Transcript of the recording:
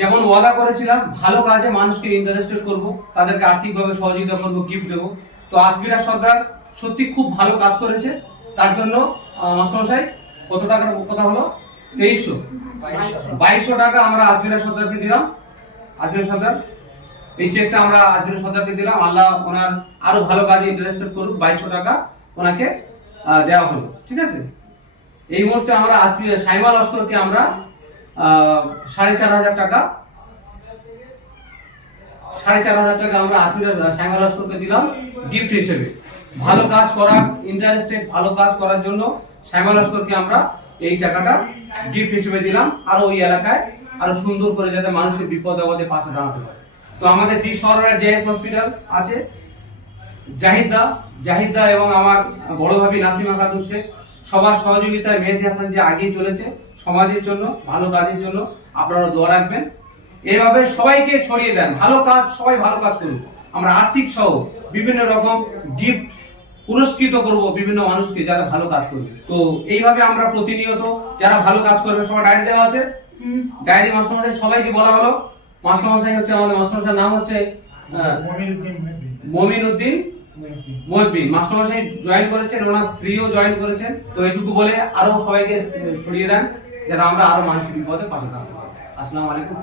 যেমন ওয়াদা করেছিলাম ভালো কাজে মানুষকে ইন্টারেস্টেড করব, তাদেরকে আর্থিকভাবে সহযোগিতা করব, গিফট দেবো। তো আজমিরা সর্দার সত্যি খুব ভালো কাজ করেছে। তার জন্য মাস্টারমশাই কত টাকার কথা হলো? 2200 টাকা আমরা আজমিরা সর্দারকে দিলাম। আজমিরা সর্দার, এই চেকটা আমরা আজমিরা সর্দারকে দিলাম। আল্লাহ ওনার আরো ভালো কাজে ইন্টারেস্টেড করুক। 2200 টাকা ওনাকে দেওয়া হলো। ঠিক আছে, এই মুহূর্তে আমরা সাইমা লস্করকে আমরা 4500 টাকা আমরা সাইমা লস্করকে দিলাম গিফট হিসেবে। ভালো কাজ করার ইন্টারেস্টেড, ভালো কাজ করার জন্য সাইমা লস্করকে আমরা এই টাকাটা গিফট হিসেবে দিলাম। আর ওই এলাকায় আরো সুন্দর করে যাতে মানুষের বিপদ আপদে পাশে দাঁড়াতে পারে। তো আমাদের দি শহরের জেএস হসপিটাল আছে, জাহিদা এবং আমার বড় ভাবি নাসিমা খাতুন শেখ, সবার সহযোগিতায় মেহেদী হাসান যে এগিয়ে চলেছে সমাজের জন্য, ভালো কাজের জন্য। আপনারা দোয়া রাখবেন, এভাবে সবাইকে ছড়িয়ে দেন ভালো কাজ, সবাই ভালো কাজ করুন। আমরা আর্থিক সহ বিভিন্ন রকম গিফট পুরস্কৃত করব বিভিন্ন মানুষকে যারা ভালো কাজ করবে। তো এইভাবে আমরা প্রতিনিয়ত যারা ভালো কাজ করবে, সবার ডায়েরি দেওয়া আছে, ডায়েরি মাস্টারমশাই সবাইকে বলা হলো। মাস্টারমশাই হচ্ছে আমাদের মাস্টারমশাইয়ের নাম হচ্ছে মমিনুদ্দিন মুহিউদ্দিন। মাস্টারমশাই জয়েন করেছেন, ওনার স্ত্রীও জয়েন করেছেন। তো এটুকু বলে আরো সবাইকে ছড়িয়ে দেন যারা আমরা আরো মানুষের বিপদে পাশে থাকবো। আসসালামু আলাইকুম।